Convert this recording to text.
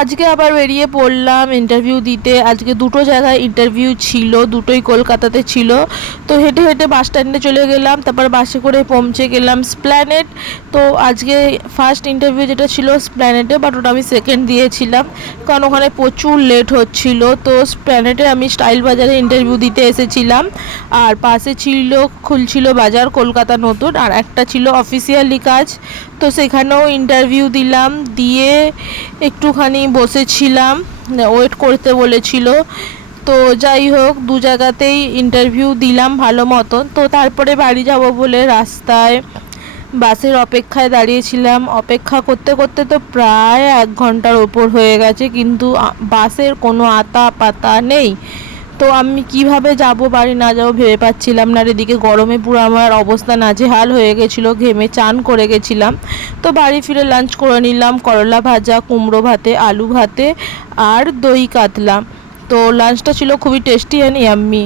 আজকে আবার বেরিয়ে পড়লাম ইন্টারভিউ দিতে। আজকে দুটো জায়গায় ইন্টারভিউ ছিল, দুটোই কলকাতাতে ছিল। তো হেঁটে হেঁটে বাস স্ট্যান্ডে চলে গেলাম, তারপর বাসে করে পৌঁছে গেলাম স্প্ল্যানেড। তো আজকে ফার্স্ট ইন্টারভিউ যেটা ছিল স্প্ল্যানেডে, বাট ওটা আমি সেকেন্ড দিয়েছিলাম কারণ ওখানে প্রচুর লেট হচ্ছিল। তো স্প্ল্যানেডে আমি স্টাইল বাজারে ইন্টারভিউ দিতে এসেছিলাম, আর পাশে ছিল খুলছিল বাজার কলকাতা নতুন, আর একটা ছিল অফিসিয়ালি কাজ। তো সেখানেও ইন্টারভিউ দিলাম, দিয়ে একটুখানি বসেছিলাম, ওয়েট করতে বলেছিল। তো যাই হোক, দু জায়গাতেই ইন্টারভিউ দিলাম ভালো মতন। তো তারপরে বাড়ি যাব বলে রাস্তায় বাসের অপেক্ষায় দাঁড়িয়েছিলাম। অপেক্ষা করতে করতে তো প্রায় 1 ঘন্টার ওপর হয়ে গেছে, কিন্তু বাসের কোনো আতা পাতা নেই। তো আমি কিভাবে যাব, বাড়ি না যাবো ভেবে পাচ্ছিলাম না। আর এদিকে গরমে পুরো আমার অবস্থা নাজেহাল হয়ে গেছিলো, ঘেমে চান করে গেছিলাম। তো বাড়ি ফিরে লাঞ্চ করে নিলাম, করলা ভাজা, কুমড়ো ভাতে, আলু ভাতে আর দই কাতলা। তো লাঞ্চটা ছিল খুবই টেস্টি অ্যান্ড ইয়াম্মি।